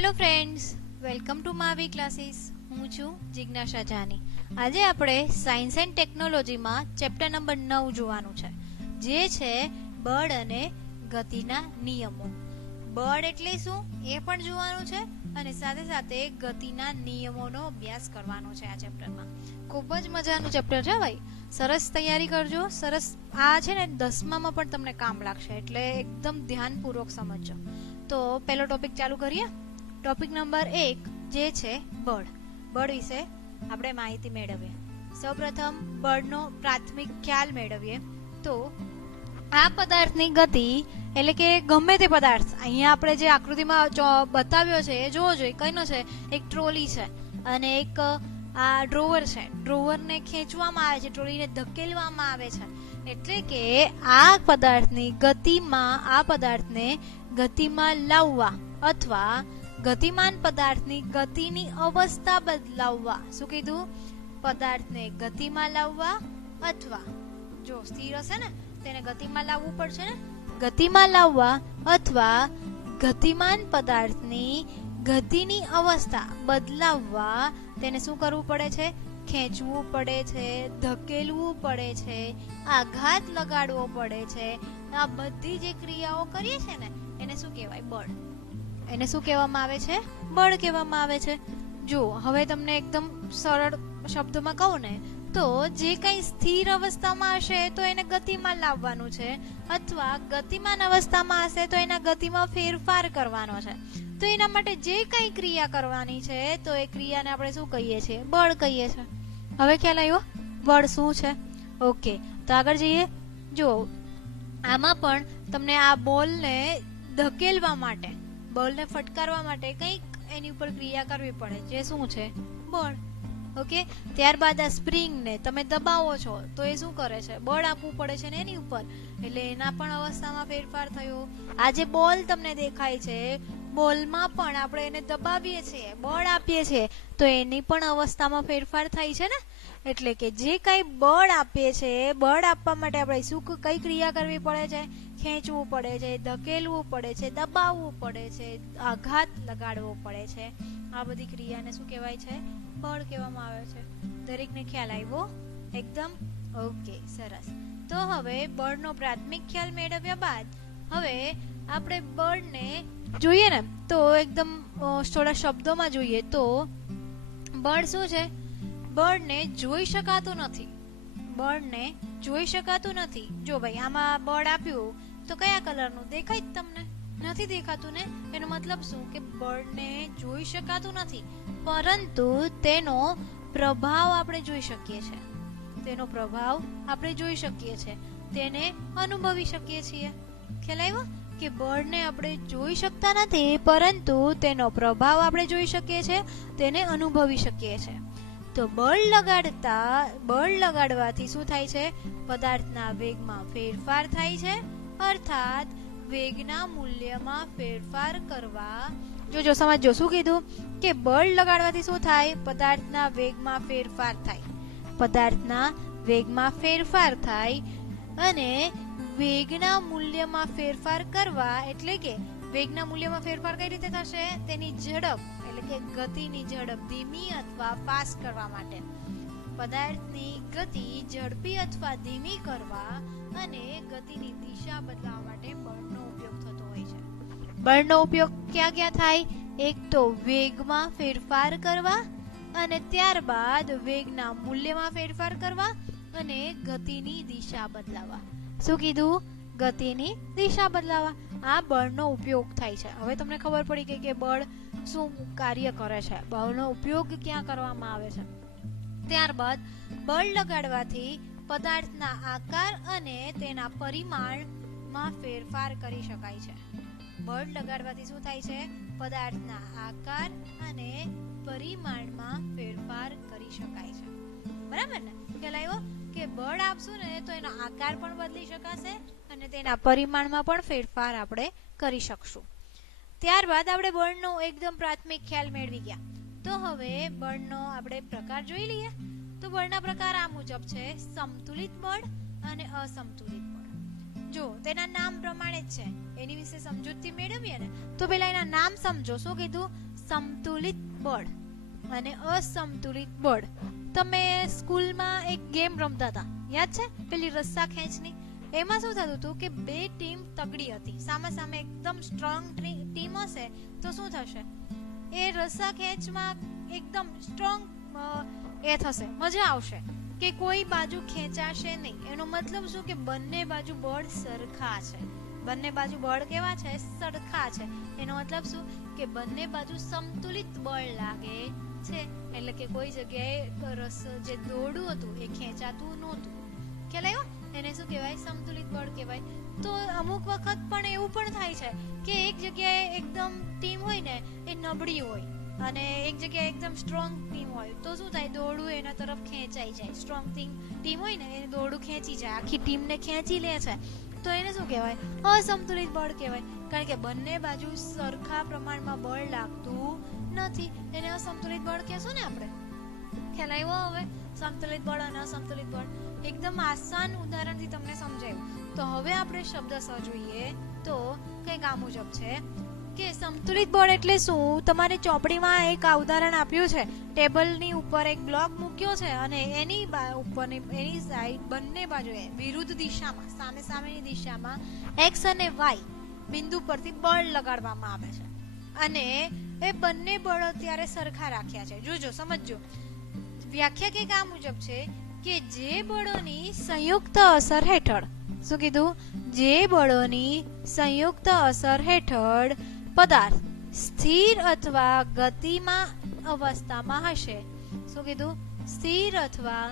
Hello friends, welcome to માવી classes. હું છું જિજ્ઞાસા જાની. આજે આપણે સાયન્સ એન્ડ ટેકનોલોજીમાં ચેપ્ટર નંબર 9 જોવાનું છે, જે છે બળ અને ગતિના નિયમો. બળ એટલે શું એ પણ જોવાનું છે અને સાથે સાથે ગતિના નિયમોનો અભ્યાસ કરવાનો છે. આ ચેપ્ટરમાં ખૂબ જ મજાનું ચેપ્ટર છે ભાઈ. સરસ તૈયારી કરજો. સરસ આ છે ને 10મામાં પણ તમને કામ લાગશે, એટલે એકદમ ધ્યાનપૂર્વક સમજજો. તો પહેલો ટોપિક ચાલુ કરીએ. ટોપિક નંબર 1 જે છે બળ. બળ વિશે આપણે માહિતી મેળવીએ. સૌપ્રથમ બળનો પ્રાથમિક ખ્યાલ મેળવીએ તો આ પદાર્થની ગતિ એટલે કે ગમે તે પદાર્થ, અહીંયા આપણે જે આકૃતિમાં બતાવ્યો છે એ જોવો જોઈએ. કઈનો છે? એક ટ્રોલી છે અને એક આ ડ્રોવર છે. ડ્રોવરને ખેંચવામાં આવે છે, ટ્રોલીને ધકેલવામાં આવે છે. એટલે કે આ પદાર્થની ગતિમાં, આ પદાર્થને ગતિમાં લાવવા અથવા ગતિમાન પદાર્થની ગતિની અવસ્થા બદલાવવા. શું કીધું? પદાર્થને ગતિમાં લાવવા અથવા જો સ્થિર હશે ને તેને ગતિમાં લાવવું પડશે ને, ગતિમાં લાવવા અથવા ગતિમાન પદાર્થની ગતિની અવસ્થા બદલાવવા તેને શું કરવું પડે છે? ખેંચવું પડે છે, ધકેલવું પડે છે, આઘાત લગાડવો પડે છે. આ બધી જે ક્રિયાઓ કરીએ છે ને એને શું કહેવાય? બળ. એને શું કહેવામાં આવે છે? બળ કહેવામાં આવે છે. જો હવે તમને એકદમ સરળ શબ્દમાં કહું ને તો જે કંઈ સ્થિર અવસ્થામાં હશે તો એને ગતિમાં લાવવાનું છે, અથવા ગતિમાન અવસ્થામાં હશે તો એના ગતિમાં ફેરફાર કરવાનો છે. તો એના માટે જે કંઈ ક્રિયા કરવાની છે તો એ ક્રિયાને આપણે શું કહીએ છીએ? બળ કહીએ છીએ. હવે ખ્યાલ આવ્યો બળ શું છે? ઓકે, તો આગળ જઈએ. જો આમાં પણ તમને આ બોલને ધકેલવા માટે, બોલને ફટકારવા માટે કંઈક એની ઉપર ક્રિયા કરવી પડે, જે શું છે? બળ. ઓકે, ત્યારબાદ આ સ્પ્રિંગને તમે દબાવો છો તો એ શું કરે છે? બળ આપવું પડે છે ને એની ઉપર, એટલે એના પણ અવસ્થામાં ફેરફાર થયો. આ જે બોલ તમને દેખાય છે, બોલમાં પણ આપણે એને દબાવીએ છીએ, બળ આપીએ છીએ, તો એની પણ અવસ્થામાં ફેરફાર થાય છે ને. એટલે કે જે કંઈ બળ આપીએ છીએ, બળ આપવા માટે આપણે શું કઈ ક્રિયા કરવી પડે છે? ખેંચવું પડે છે, ધકેલવું પડે છે, દબાવવું પડે છે, આઘાત લગાડવો પડે છે. આ બધી ક્રિયાને શું કહેવાય છે? બળ કહેવામાં આવે છે. દરેકને ખ્યાલ આવ્યો એકદમ? ઓકે, સરસ. તો હવે બળનો પ્રાથમિક ખ્યાલ મેળવ્યા બાદ હવે આપણે બળને જોઈએ ને તો એકદમ થોડા શબ્દોમાં જોઈએ તો બળ શું છે? બળને જોઈ શકાતું નથી. બળને જોઈ શકાતું નથી. જો ભાઈ આમાં બળ આપ્યું તો કયા કલરનું દેખાય? તમને નથી દેખાતું ને. એનો મતલબ શું? કે બળને જોઈ શકાતું નથી, પરંતુ તેનો પ્રભાવ આપણે જોઈ શકીએ છીએ. તેનો પ્રભાવ આપણે જોઈ શકીએ છીએ, તેને અનુભવી શકીએ છીએ. ખ્યાલ આવ્યો કે બળને આપણે જોઈ શકતા નથી, પરંતુ તેનો પ્રભાવ આપણે જોઈ શકીએ છીએ, તેને અનુભવી શકીએ છીએ. તો બળ લગાડવાથી શું થાય છે? પદાર્થના વેગમાં ફેરફાર થાય છે, અર્થાત વેગના મૂલ્યમાં ફેરફાર કરવા. જો સમજો શું કીધું? કે બળ લગાડવાથી શું થાય? પદાર્થના વેગમાં ફેરફાર થાય. પદાર્થના વેગમાં ફેરફાર થાય અને વેગના મૂલ્યમાં ફેરફાર કરવા એટલે કે વેગના મૂલ્યમાં ફેરફાર કઈ રીતે થશે? તેની ઝડપ એટલે કે ગતિની ઝડપ ધીમી અથવા ફાસ્ટ કરવા માટે, પદાર્થની ગતિ ઝડપી અથવા ધીમી કરવા અને ગતિની દિશા બદલવા માટે બળનો ઉપયોગ થતો હોય છે. બળનો ઉપયોગ ક્યાં ક્યાં થાય? એક તો વેગમાં ફેરફાર કરવા, અને ત્યારબાદ વેગના મૂલ્યમાં ફેરફાર કરવા અને ગતિની દિશા બદલાવા. શું કીધું? ગતિની દિશા બદલાવા. આ બળનો ઉપયોગ થાય છે. હવે તમને ખબર પડી ગઈ કે બળ શું કાર્ય કરે છે, બળનો ઉપયોગ ક્યાં કરવામાં આવે છે. ત્યારબાદ બળ લગાડવાથી પદાર્થના આકાર અને તેના પરિમાણમાં ફેરફાર કરી શકાય છે. બળ લગાડવાથી શું થાય છે? પદાર્થના આકાર અને પરિમાણમાં ફેરફાર કરી શકાય છે. બરાબર ને? ખ્યાલ આવ્યો કે બળ આપશું ને તો એનો આકાર પણ બદલી શકાશે અને તેના પરિમાણમાં પણ ફેરફાર આપણે કરી શકશું. ત્યારબાદ આપણે બળનો એકદમ પ્રાથમિક ખ્યાલ મેળવી ગયા. તો હવે બળનો આપણે પ્રકાર જોઈ લઈએ. તો બળના પ્રકાર આ મુજબ છે: સમતુલિત બળ અને અસમતુલિત બળ. જો તેના નામ પ્રમાણે જ છે, એની વિશે સમજૂતી મેળવીએ ને તો પેલા એના નામ સમજો. શું કીધું? સંતુલિત બળ અને અસંતુલિત બળ. તમે સ્કૂલમાં એક ગેમ રમતા હતા, યાદ છે? પેલી રસ્સા ખેંચની. એમાં શું થતું હતું કે બે ટીમ તગડી હતી, સામે સામે એકદમ સ્ટ્રોંગ ટીમ હશે તો શું થશે, એ રસ્સા ખેંચમાં એકદમ સ્ટ્રોંગ એ થશે, મજા આવશે કે કોઈ બાજુ ખેંચાશે નહીં. એનો મતલબ શું કે બંને બાજુ બળ સરખા છે. બંને બાજુ બળ કેવા છે? સરખા છે. એનો મતલબ શું કે બંને બાજુ સંતુલિત બળ લાગે છે. એટલે કે કોઈ જગ્યાએ જે દોરડું હતું એ ખેંચાતું નહોતું. ખ્યાલ આવ્યો? એને શું કહેવાય? સંતુલિત બળ કહેવાય. તો અમુક વખત પણ એવું પણ થાય છે કે એક જગ્યાએ એકદમ ટીમ હોય ને એ નબળી હોય અને એક જગ્યાએ એકદમ સ્ટ્રોંગ ટીમ હોય, તો શું થાય? દોરડું એના તરફ ખેંચાઈ જાય. સ્ટ્રોંગ ટીમ હોય ને એ દોરડું ખેંચી જાય, આખી ટીમને ખેંચી લે છે. તો એને શું કહેવાય? અસંતુલિત બળ કહેવાય. કારણ કે બંને બાજુ સરખા પ્રમાણમાં બળ લાગતું નથી. એને અસંતુલિત બળ કહેશું ને આપણે. ખ્યાલ આવ્યો હવે? સંતુલિત બળ અને અસંતુલિત બળ એકદમ આસાન ઉદાહરણથી તમને સમજાયું. તો હવે આપણે શબ્દશઃ જોઈએ તો કંઈક આ મુજબ છે કે સંતુલિત બળ એટલે શું? તમારી ચોપડીમાં એક ઉદાહરણ આપ્યું છે. ટેબલની ઉપર એક બ્લોક મૂક્યો છે અને એની ઉપરની એની સાઈડ બંને બાજુએ વિરુદ્ધ દિશામાં, સામે સામેની દિશામાં એક્સ અને વાય બિંદુ પરથી બળ લગાડવામાં આવે છે અને એ બંને બળો ત્યારે સરખા રાખ્યા છે. જોજો, સમજજો. વ્યાખ્યા કંઈક આ મુજબ છે કે જે બળોની સંયુક્ત અસર હેઠળ, શું કીધું? જે બળોની સંયુક્ત અસર હેઠળ પદાર્થ સ્થિર અથવા ગતિમાન અવસ્થામાં હશે. શું કીધું? સ્થિર અથવા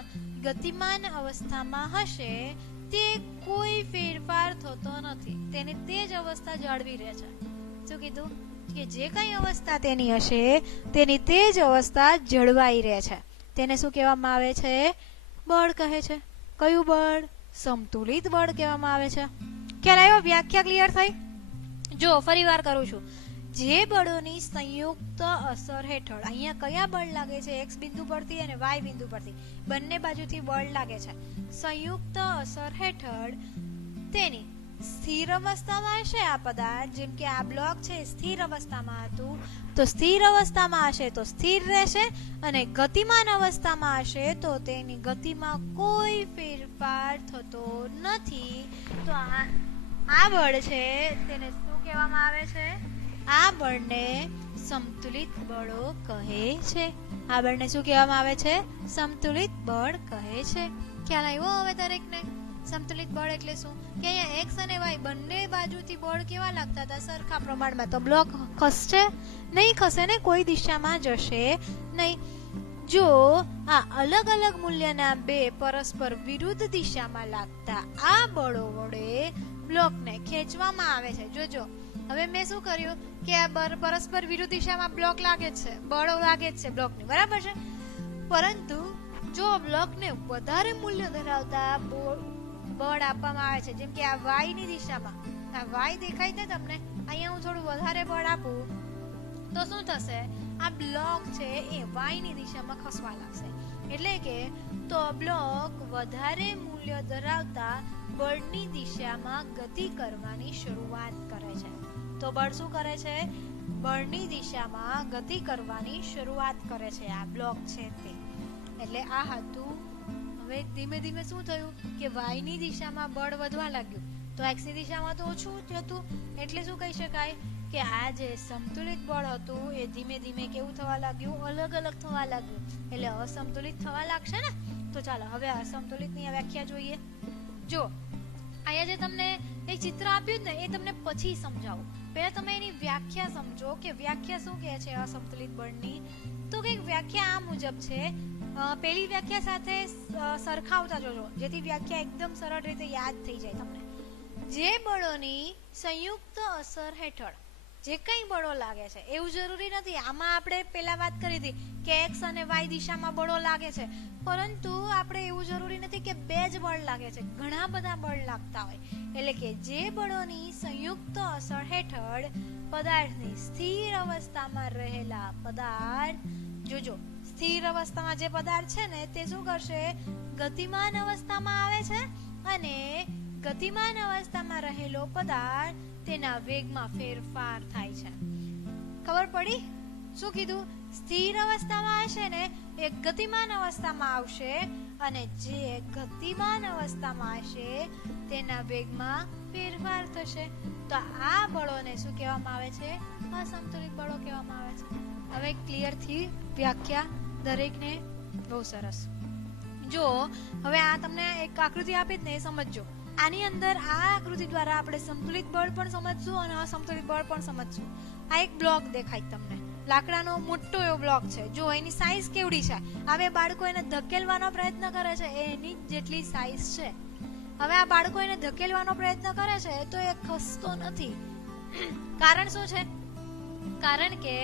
ગતિમાન અવસ્થામાં હશે તે કોઈ ફેરફાર થતો નથી. તેને તે જ અવસ્થા જાળવી રહે છે. શું કીધું? કે જે કઈ અવસ્થા તેની હશે તેની તે જ અવસ્થા જળવાઈ રહે છે. તેને શું કહેવામાં આવે છે? બળ કહે છે. કયું બળ? સંતુલિત બળ કહેવામાં આવે છે. ખ્યાલ આવ્યો? વ્યાખ્યા ક્લિયર થઈ? જો ફરી વાર કરું છું. જે બળોની સંયુક્ત અસર હેઠળ, અહીંયા કયા બળ લાગે છે? એક્સ બિંદુ પરથી અને વાય બિંદુ પરથી બંને બાજુથી બળ લાગે છે. સંયુક્ત અસર હેઠળ તેની સ્થિર અવસ્થામાં હશે આ પદાર્થ. જેમ કે આ બ્લોક છે સ્થિર અવસ્થામાં હતું, તો સ્થિર અવસ્થામાં હશે તો સ્થિર રહેશે અને ગતિમાન અવસ્થામાં હશે તો તેની ગતિમાં કોઈ ફેરફાર થતો નથી. તો આ બળ છે તેને શું કહેવામાં આવે છે? આ બળને સંતુલિત બળો કહે છે. આ બળને શું કહેવામાં આવે છે? સંતુલિત બળ કહે છે. ખ્યાલ આવ્યો હવે દરેકને? સંતુલિત બળ એટલે શું કે અહીંયા એક્સ અને વાય બંને બાજુથી બળ કેવા લાગતા હતા? સરખા પ્રમાણમાં. તો બ્લોક ખસશે નહીં? ખસે ને, કોઈ દિશામાં જશે નહીં. જો આ અલગ અલગ મૂલ્યના બે પરસ્પર વિરુદ્ધ દિશામાં લાગતા આ બળો વડે બ્લોકને ખેંચવામાં આવે છે. જોજો, હવે મેં શું કર્યું કે આ પરસ્પર વિરુદ્ધ દિશામાં બ્લોક લાગે છે, બળો લાગે છે બ્લોકની, બરાબર છે. પરંતુ જો બ્લોકને વધારે મૂલ્ય ધરાવતા બળ આપવામાં આવે છે, જેમ કે આ વાય ની દિશામાં, આ વાય દેખાય છે તમને, અહીંયા હું થોડું વધારે બળ આપું તો શું થશે? આ બ્લોક છે એ વાય ની દિશામાં ખસવા લાગશે. એટલે કે તો બ્લોક વધારે મૂલ્ય ધરાવતા બળની દિશામાં ગતિ કરવાની શરૂઆત કરે છે. તો બળ શું કરે છે? બળની દિશામાં ગતિ કરવાની શરૂઆત કરે છે આ બ્લોક છે તે. એટલે આ હતું. હવે ધીમે ધીમે શું થયું કે વાય ની દિશામાં બળ વધવા લાગ્યું, તો એક્સ ની દિશામાં તો ઓછું હતું. એટલે શું કહી શકાય કે આ જે સંતુલિત બળ હતું એ ધીમે ધીમે કેવું થવા લાગ્યું? અલગ અલગ થવા લાગ્યું. એટલે અસંતુલિત થવા લાગશે ને. તો ચાલો હવે અસંતુલિતની વ્યાખ્યા જોઈએ. જો અહીંયા જે તમને એક ચિત્ર આપ્યું ને એ તમને પછી સમજાવું. પહેલા તમે એની વ્યાખ્યા સમજો કે વ્યાખ્યા શું કહે છે અસંતુલિત બળની. તો કંઈક વ્યાખ્યા આ મુજબ છે. પહેલી વ્યાખ્યા સાથે સરખાવતા જોજો, જેથી વ્યાખ્યા એકદમ સરળ રીતે યાદ થઈ જાય તમને. જે બળોની સંયુક્ત અસર હેઠળ જે કંઈ બળો લાગે છે, એવું જરૂરી નથી. આમાં આપણે પહેલા વાત કરી હતી કે એક્સ અને વાય દિશામાં બળો લાગે છે, પરંતુ આપણે એવું જરૂરી નથી કે બે જ બળ લાગે છે, ઘણા બધા બળ લાગતા હોય. એટલે કે જે બળોની સંયુક્ત અસર હેઠળ પદાર્થની સ્થિર અવસ્થામાં રહેલા પદાર્થ, જોજો સ્થિર અવસ્થામાં જે પદાર્થ છે ને તે શું કરશે? ગતિમાન અવસ્થામાં આવે છે અને ગતિમાન અવસ્થામાં રહેલો પદાર્થ તેના વેગમાં ફેરફાર થાય છે. ખબર પડી? શું કીધું? સ્થિર અવસ્થામાં હશે ને એ ગતિમાન અવસ્થામાં આવશે, અને જે ગતિમાન અવસ્થામાં હશે તેના વેગમાં ફેરફાર થશે. તો આ બળોને શું કહેવામાં આવે છે? અસંતુલિત બળો કહેવામાં આવે છે. હવે ક્લિયર થી વ્યાખ્યા દરેકને? બહુ સરસ. જો હવે આ તમને એક આકૃતિ આપી જ ને, એ સમજજો. આની અંદર આ આકૃતિ દ્વારા આપણે સંતુલિત બળ પણ સમજશું અને અસંતુલિત બળ પણ સમજશું. આ એક બ્લોક દેખાય તમને, લાકડાનો મોટો એવો બ્લોક છે. જો એની સાઈઝ કેવડી છે, હવે બાળકો એને ધકેલવાનો પ્રયત્ન કરે છે, એની જેટલી સાઈઝ છે. હવે આ બાળકો એને ધકેલવાનો પ્રયત્ન કરે છે તો એ ખસતો નથી. કારણ શું છે? કારણ કે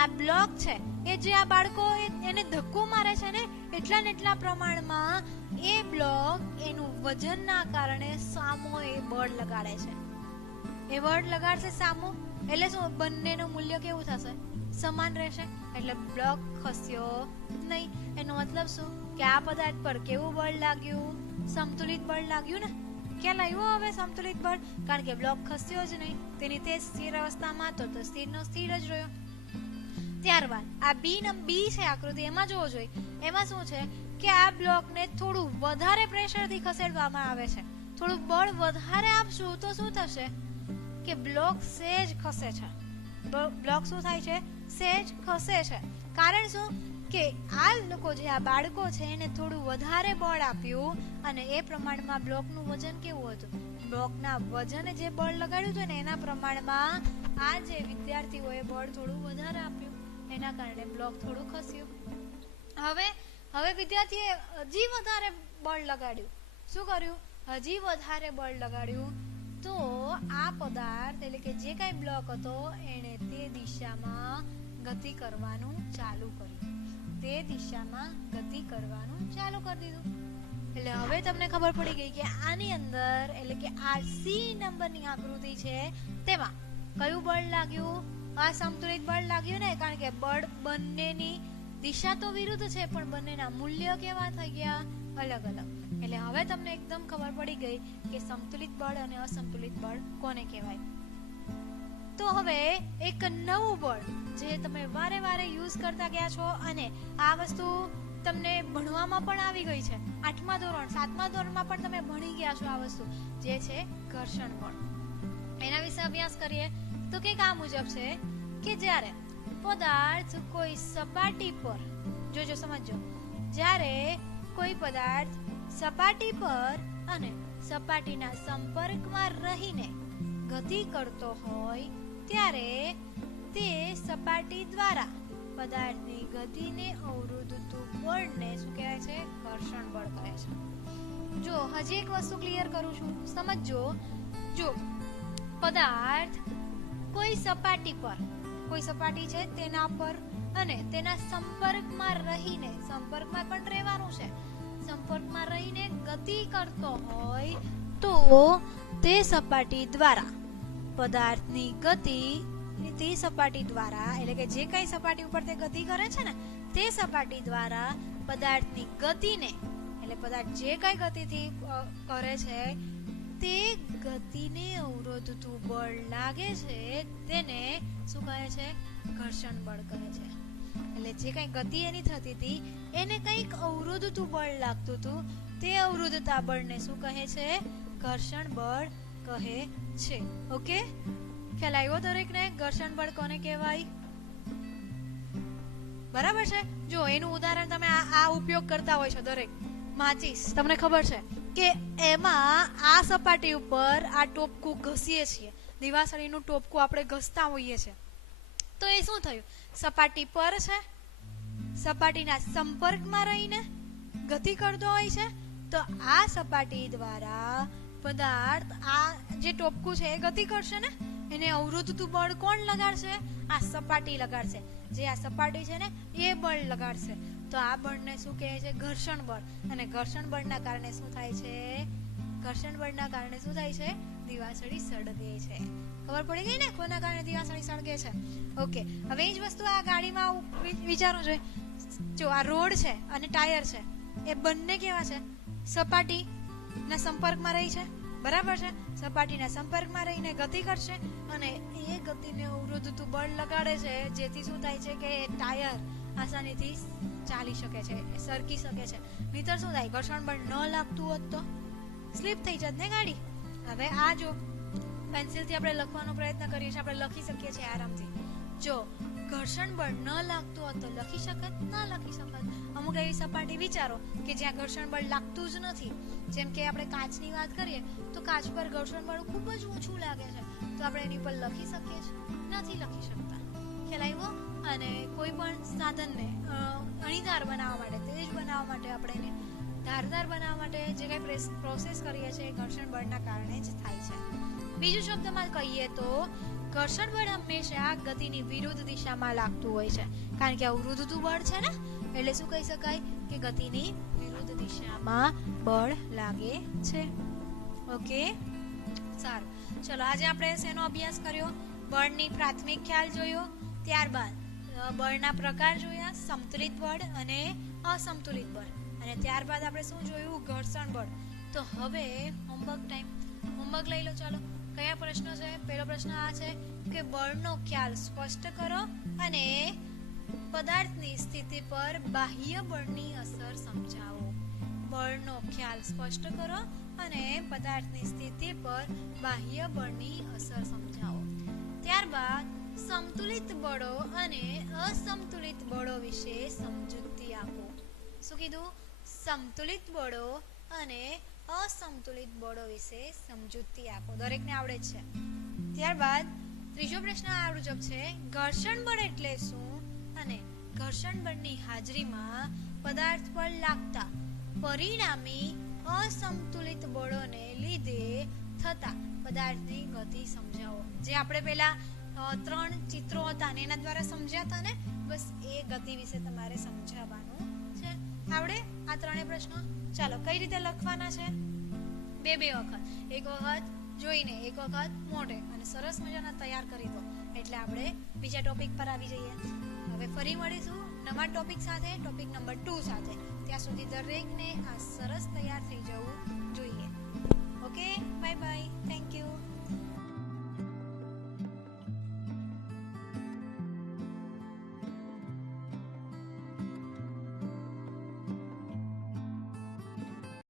આ બ્લોક છે એ જે આ બાળકો એને ધક્કો મારે છે ને, એટલા ને એટલા પ્રમાણમાં એ બ્લોક એનું વજનના કારણે સામો એ બળ લગાડે છે. એ બળ લગાડશે સામો, એટલે શું? બંનેનું મૂલ્ય કેવું થશે? સમાન રહેશે. એટલે બ્લોક ખસ્યો નહીં. એનો મતલબ શું? કે આ પદાર્થ પર કેવું બળ લાગ્યું? સમતુલિત બળ લાગ્યું ને. ખ્યાલ આવ્યો હવે? સમતુલિત બળ. કારણ કે બ્લોક ખસ્યો જ નહીં, તેની તે સ્થિર અવસ્થામાં હતો તો સ્થિરનો સ્થિર જ રહ્યો. ત્યારબાદ આ બી છે આકૃતિ, એમાં જોવો જોઈએ. એમાં શું છે કે આ બ્લોકને થોડું વધારે પ્રેશરથી ખસેડવામાં આવે છે. થોડું બળ વધારે આપશું તો શું થશે? કે બ્લોક સહેજ ખસે છે. બ્લોક શું થાય છે? સહેજ ખસે છે. કારણ શું? કે આ લોકો જે આ બાળકો છે એને થોડું વધારે બળ આપ્યું, અને એ પ્રમાણમાં બ્લોકનું વજન કેવું હતું? બ્લોકના વજને જે બળ લગાડ્યું હતું ને એના પ્રમાણમાં આ જે વિદ્યાર્થીઓએ બળ થોડું વધારે આપ્યું, એના કારણે બ્લોક થોડું ખસ્યું. હવે વિદ્યાર્થીએ હજી વધારે બળ લગાડ્યું. શું કર્યું? હજી વધારે બળ લગાડ્યું તો આ પદાર્થ એટલે કે જે કાંઈ બ્લોક હતો એણે તે દિશામાં ગતિ કરવાનું ચાલુ કર્યું. તે દિશામાં ગતિ કરવાનું ચાલુ કરી દીધું. એટલે હવે તમને ખબર પડી ગઈ કે આની અંદર એટલે કે આ સી નંબરની આકૃતિ છે તેમાં કયું બળ લાગ્યું? અસંતુલિત બળ લાગ્યું ને. કારણ કે બળ બંનેની દિશા તો વિરુદ્ધ છે પણ બંનેના મૂલ્ય કેવા થઈ ગયા? અલગ અલગ. એટલે હવે તમને એકદમ ખબર પડી ગઈ કે સંતુલિત બળ અને અસંતુલિત બળ કોને કહેવાય. તો હવે એક નવું બળ જે તમે વારે વારે યુઝ કરતા ગયા છો, અને આ વસ્તુ તમને ભણવામાં પણ આવી ગઈ છે. 8મા ધોરણ 7મા ધોરણમાં પણ તમે ભણી ગયા છો આ વસ્તુ, જે છે ઘર્ષણ બળ. એના વિશે અભ્યાસ કરીએ તો કંઈક આ મુજબ છે કે જ્યારે પદાર્થ કોઈ સપાટી પર, જોજો સમજો, જ્યારે કોઈ પદાર્થ સપાટી પર અને સપાટીના સંપર્કમાં રહીને ગતિ કરતો હોય ત્યારે તે સપાટી દ્વારા પદાર્થની ગતિને અવરોધતું બળને શું કહેવાય છે? ઘર્ષણ બળ કહે છે. જો હજી એક વસ્તુ ક્લિયર કરું છું, સમજો. જો પદાર્થ કોઈ સપાટી પર, કોઈ સપાટી છે તેના પર અને તેના સંપર્કમાં રહીને, સંપર્કમાં પણ રહેવાનું છે, સંપર્કમાં રહીને ગતિ કરતો હોય તો તે સપાટી દ્વારા પદાર્થની ગતિ, તે સપાટી દ્વારા એટલે કે જે કઈ સપાટી ઉપર તે ગતિ કરે છે ને, તે સપાટી દ્વારા પદાર્થની ગતિને, એટલે પદાર્થ જે કઈ ગતિથી કરે છે તે ગતિને અવરોધતું બળ લાગે છે તેને શું કહે છે? ઘર્ષણ બળ કહે છે. એટલે જે કઈ ગતિ એની થતી હતી એને કંઈક અવરોધતું બળ લાગતું હતું, તે અવરોધતા બળને શું કહે છે? ઘર્ષણ બળ કહે છે. ઓકે, ખ્યાલ આવ્યો દરેકને? ઘર્ષણ બળ કોને કહેવાય? બરાબર છે. જો એનું ઉદાહરણ તમે આ ઉપયોગ કરતા હોય છો દરેક. માચીસ, તમને ખબર છે કે એમાં આ સપાટી ઉપર આ ટોપકું ઘસીએ છીએ, દિવાસળીનું ટોપકું આપણે ઘસતા હોઈએ છીએ, તો એ શું થયું? સપાટી પર છે, સપાટીના સંપર્કમાં રહીને ગતિ કરતો હોય છે, તો આ સપાટી દ્વારા પદાર્થ, આ જે ટોપકું છે એ ગતિ કરશે ને, એને અવરોધતું બળ કોણ લગાડશે? આ સપાટી લગાડશે. જે આ સપાટી છે ને એ બળ લગાડશે. તો આ બળને શું કહે છે? ઘર્ષણ બળ. અને ઘર્ષણ બળના કારણે શું થાય છે? ઘર્ષણ બળના કારણે શું થાય છે? દિવાસળી સળગે છે. ખબર પડી ગઈ ને કોના કારણે દિવાસળી સળગે છે? ઓકે, હવે એ જ વસ્તુ આ ગાડીમાં વિચારવું જોઈએ. જો આ રોડ છે અને ટાયર છે, એ બંને કેવા છે? સપાટીના સંપર્કમાં રહી છે. બરાબર છે. સપાટીના સંપર્કમાં રહીને ગતિ કરશે અને એ ગતિને અવરોધતું બળ લગાડે છે, જેથી શું થાય છે કે ટાયર આસાનીથી ચાલી શકે છે, સરકી શકે છે. નહીતર શું થાય, ઘર્ષણ બળ ન લાગતું હોત તો સ્લીપ થઈ જત ને ગાડી. હવે આ જો પેન્સિલથી આપણે લખવાનો પ્રયત્ન કરીએ છીએ, આપણે લખી શકીએ છીએ આરામથી. જો ઘર્ષણ બળ ન લાગતું હોત તો લખી શકત, ના લખી શકત. અમુક એવી સપાટી વિચારો કે જ્યાં ઘર્ષણ બળ લાગતું જ નથી. જેમ કે આપણે કાચની વાત કરીએ તો કાચ પર ઘર્ષણ બળ ખૂબ જ ઓછું લાગે છે, તો આપણે એની પર લખી શકીએ છીએ? નથી લખી શકતા. ખ્યાલ આવ્યો? અને કોઈ પણ સાધનને અણીદાર બનાવવા માટે, તેજ બનાવવા માટે, આપણે એને ધારદાર બનાવવા માટે જે કંઈ પ્રોસેસ કરીએ છીએ એ ઘર્ષણ બળના કારણે જ થાય છે. બીજું શબ્દમાં કહીએ તો ઘર્ષણ બળ હંમેશા ગતિની વિરુદ્ધ દિશામાં લાગતું હોય છે, કારણ કે અવરોધતું બળ છે ને, એટલે શું કહી શકાય કે ગતિની વિરુદ્ધ દિશામાં બળ લાગે છે. ઓકે, સારું. ચલો, આજે આપણે શેનો અભ્યાસ કર્યો? બળની પ્રાથમિક ખ્યાલ જોયો, ત્યારબાદ બળના પ્રકાર જોયા, સમતુલિત બળ અને અસમતુલિત બળ, અને ત્યારબાદ આપણે શું જોયું? ઘર્ષણ બળ. તો હવે હોમવર્ક ટાઈમ. હોમવર્ક લઈ લો. ચાલો, કયા પ્રશ્નો છે? પહેલો પ્રશ્ન આ છે કે બળનો ખ્યાલ સ્પષ્ટ કરો અને પદાર્થની સ્થિતિ પર બાહ્ય બળની અસર સમજાવો. બળનો ખ્યાલ સ્પષ્ટ કરો અને પદાર્થની સ્થિતિ પર બાહ્ય બળની અસર સમજાવો. ત્યારબાદ સમતુલિત બળો અને અસમતુલિત બળો વિશે સમજૂતી આપો. શું કીધું? સમતુલિત બળો અને અસમતુલિત બળો વિશે સમજૂતી આપો. દરેકને આવડે જ છે. ત્યારબાદ ત્રીજો પ્રશ્ન આ મુજબ છે, ઘર્ષણ બળ એટલે શું અને ઘર્ષણ બળની હાજરીમાં પદાર્થ પર લાગતા પરિણામી અસમતુલિત બળોને લીધે થતા પદાર્થની ગતિ સમજાવો. જે આપણે પેલા 3 ચિત્રો હતા ને એના દ્વારા સમજ્યા હતા ને, બસ એ ગતિ વિશે તમારે સમજાવવાનું છે. આવડે આ 3 પ્રશ્નો? ચાલો, કઈ રીતે લખવાના છે? 2 વખત. એક વખત જોઈને, એક વખત મોઢે, અને સરસ મજાના તૈયાર કરી દો એટલે આપણે બીજા ટોપિક પર આવી જઈએ. હવે ફરી મળીશું નવા ટોપિક સાથે, ટોપિક નંબર 2 સાથે. ત્યાં સુધી દરેકને આ સરસ તૈયાર થઈ જવું